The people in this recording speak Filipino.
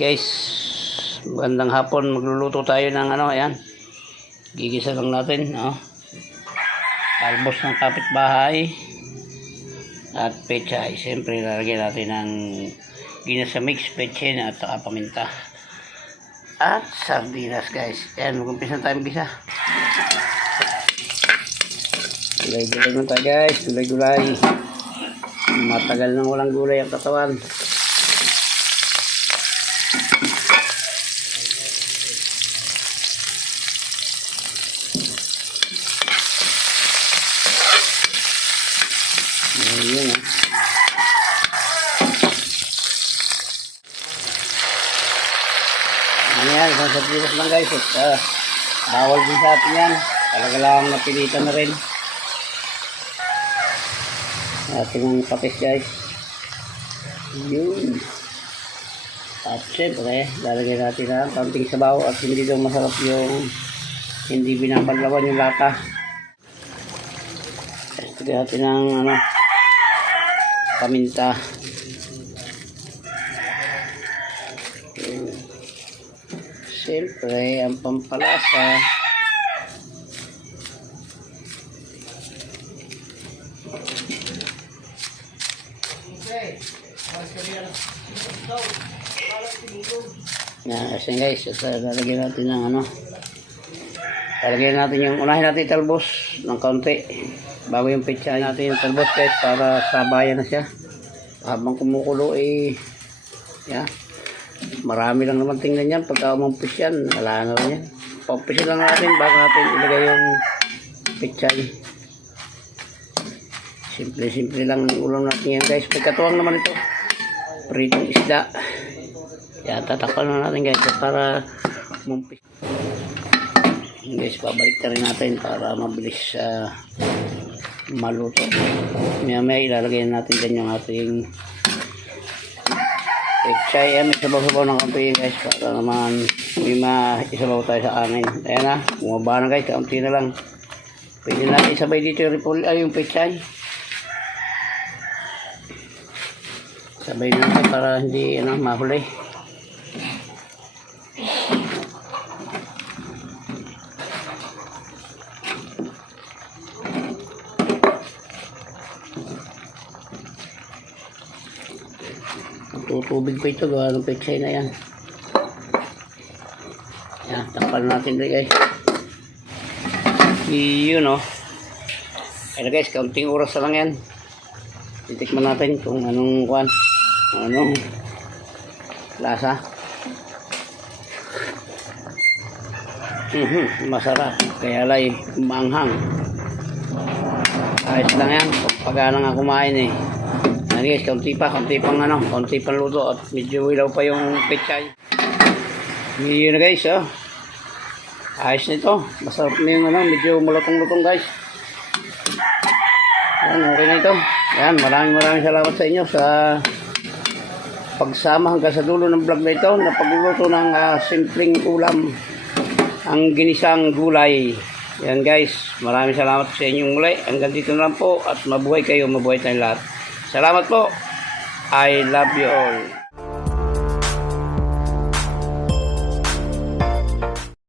Guys, magandang hapon. Magluluto tayo ng ayan. Gigisa lang natin, talbos ng kapitbahay at pechay. Siyempre, lalagyan natin ng ginasa mix, pechay at paminta. At sardinas, guys. Ayan, mag-umpisa tayo mag-gisa. Gulay-gulay mo tayo, guys. Gulay-gulay. Matagal nang walang gulay ang katawan. Ayan, ayan, isang sardinas lang, guys. At, bawal din sa atin yan. Talaga lang napilitan na rin. Ating ang kapis, guys. Yun. At syempre, lalagyan natin ng kaunting sabaw at hindi daw masarap yung hindi binabanlawan yung lata. Lagyan natin ng paminta. Siyempre, ang pampalasa. Ayan guys, lalagyan natin ng lalagyan natin yung unahin natin talbos ng kaunti bago yung pechay natin yung talbos, guys, para sabayan na siya habang kumukulo. Yeah, marami lang naman tingnan yan pagka umampis yan, wala na rin yan. Pampisin lang natin bago natin ilagay yung pechay. Simple lang ulam natin yan, guys. Pagkatuwang naman ito, pritong isda. Yan, tatakpan na natin, guys, para umampis. Guys, babalik na rin natin para mabilis maluto. Maya ilalagay natin dyan yung ating pechay. May sabaw-sabaw ng kaunti, guys, para naman may maisabaw tayo sa anin. Ayan na, bumaba na, guys, kaunti na lang. Pwede natin isabay dito yung pechay. Sabay natin para hindi mahuli. Tutubig pa ito, gawa ng pechay na yan. Yan, takpan natin rin, guys. Yun, kaya, guys, kaunting oras na lang yan. Titikman natin kung anong lasa. Masarap, kaya lay maanghang. Ayos lang yan pagka nga kumain. Guys, kaunti pang luto at medyo ilaw pa yung pechay. Yun na, guys, ayos nito. Masarap na yung medyo malutong-lutong, guys. Yan, okay na ito. Yan, maraming salamat sa inyo sa pagsama hanggang sa dulo ng vlog na ito na pagluluto ng simpleng ulam, ang ginisang gulay. Yan, guys, maraming salamat sa inyong muli. Hanggang dito na lang po at mabuhay kayo, mabuhay tayong lahat. Salamat po. I love you all.